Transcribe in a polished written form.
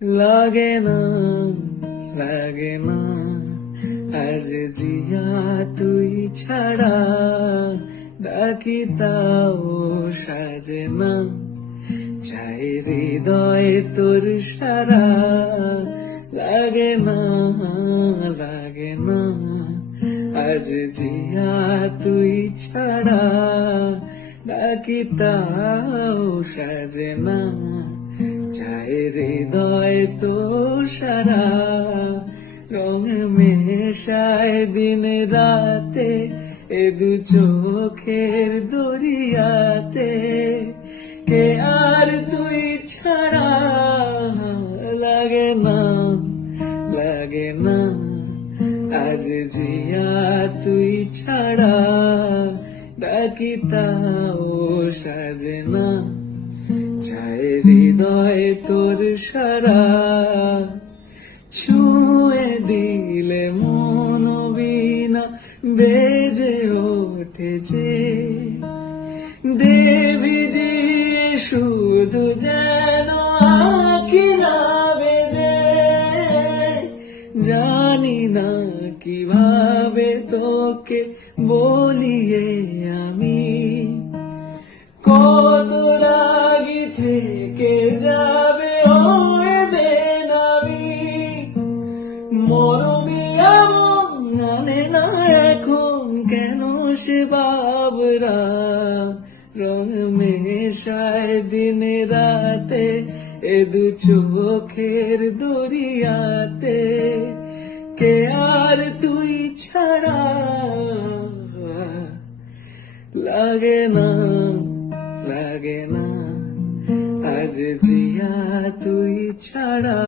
লাগে না, লাগে না আজ জিয়া তুই ছাড়া, ডাকি তাও সাজে না, চাই হৃদয় তোর সারা। লাগে না, লাগে না আজ জিয়া তুই ছাড়া, ডাকি তাও সাজে না, চাই হৃদয় তোর সারা। রং মেশায় দিন রাতে এ দু চোখের দরিয়াতে, কে আর তুই ছাড়া। লাগে না, লাগে না আজ জিয়া তুই ছাড়া, ডাকি তাও সাজে না, চাই হৃদয় তোর সারা। ছুঁয়ে দিলে মন বিনা বেজে ওঠে যে, দেবী যে শুধু যেন আঁখি না বেজে। জানি না কিভাবে তোকে বলিয়ে আমি, কত রাগি থেকে যাবে ওরে বেনামি। মরমি এমন জানে না এখন কেন সে বাবরা, রং মেশায় দিন রাতে এ দু চোখের দরিয়াতে, কে আর তুই ছাড়া। লাগে না, লাগে না আজ জিয়া তুই ছাড়া।